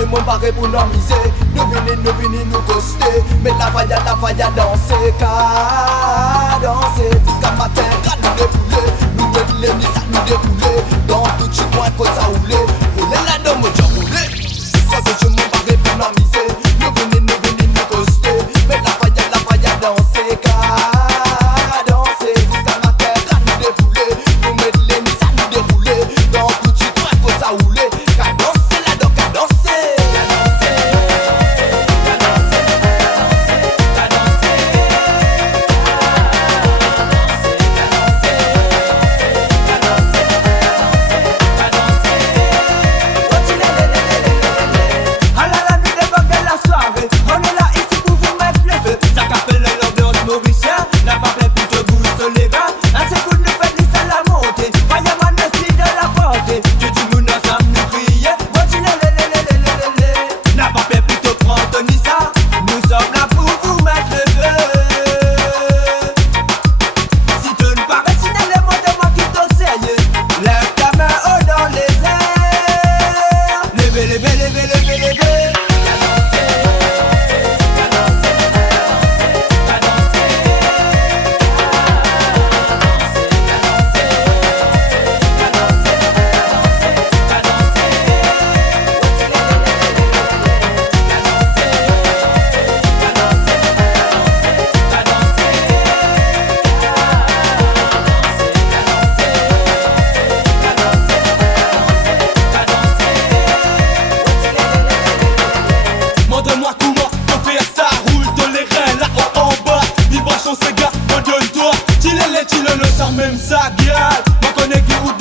je m'en barre pour nous miser. Nous venons nous coster. Mais la vaille à danser. Car danser jusqu'à matin. Car nous défouler. Nous mettre les mises à nous défouler. Dans tout petit coin quand ça roule. Rouler la dame au job rouler. Quand je m'en barre pour nous miser. Nous venons nous coster. Mais la vaille à danser. Car danser jusqu'à matin. Car nous défouler. Nous mettre les mises à nous défouler. Dans tout petit coin quand ça roule. Car danser la donc à danser. Montre-moi comment on fait ça, roule dans les reins, là-haut en bas. Vibration, c'est gars, redonne-toi. Tu le charme, même ça, gars. M'en connais qui ou